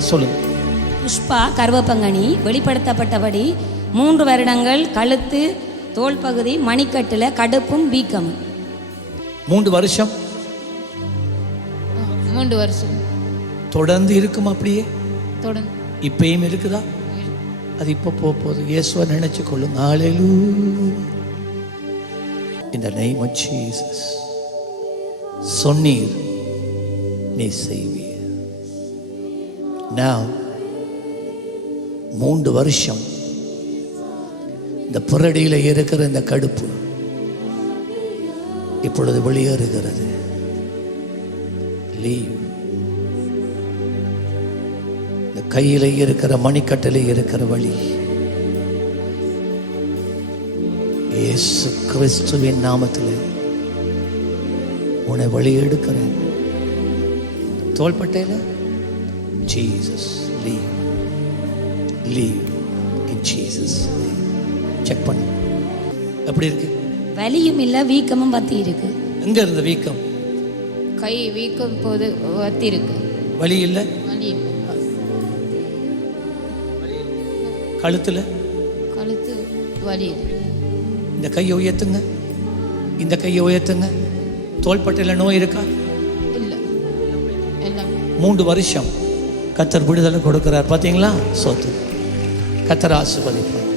சொல்லுங்க. புஷ்பா கருவப்பங்கனி வெளிப்படுத்தப்பட்டபடி மூன்று வருடங்கள் கழுத்து தோள் பகுதி மணிக்கட்டில் கடுப்பும் வீக்கமும். மூன்று வருஷம்? மூன்று வருஷம். தொடர்ந்து இருக்கும் அப்படியே? தொடர்ந்து. இப்பயும் இருக்குதா? அது இப்போ போக போகுது. இயேசுவை நினைச்சு கொள்ளுங்க. The name of Jesus. சொன்னீர் நீ செய்வீர். நான் மூன்று வருஷம் இந்த புரடியில் இருக்கிற இந்த கடுப்பு இப்பொழுது வெளியேறுகிறது. லீவ் இந்த கையில் இருக்கிற மணிக்கட்டிலே இருக்கிற வழி. இயேசு கிறிஸ்துவின் நாமத்தில் உன்னை வழி எடுக்கிறேன். தோள்பட்டையில்? Jesus leave leave in Jesus check பண்ணு எப்படி இருக்கு? வலியும் இல்லை வீக்கமும் பற்றி இருக்கு. எங்க இருந்த வீக்கம்? கை வீக்கம் போது வத்தி இருக்கு. வலி இல்லை? வலி கழுத்துல? கழுத்து வலி இந்த கையை உயர்த்துங்க. இந்த கையை உயர்த்துங்க. தோள்பட்டையில் நோய் இருக்கா? இல்லை. மூன்று வருஷம். கத்தர் விடுதலை கொடுக்கிறார். பார்த்தீங்களா? சோத்து. கத்தர் ஆசிர்வதிப்பார்.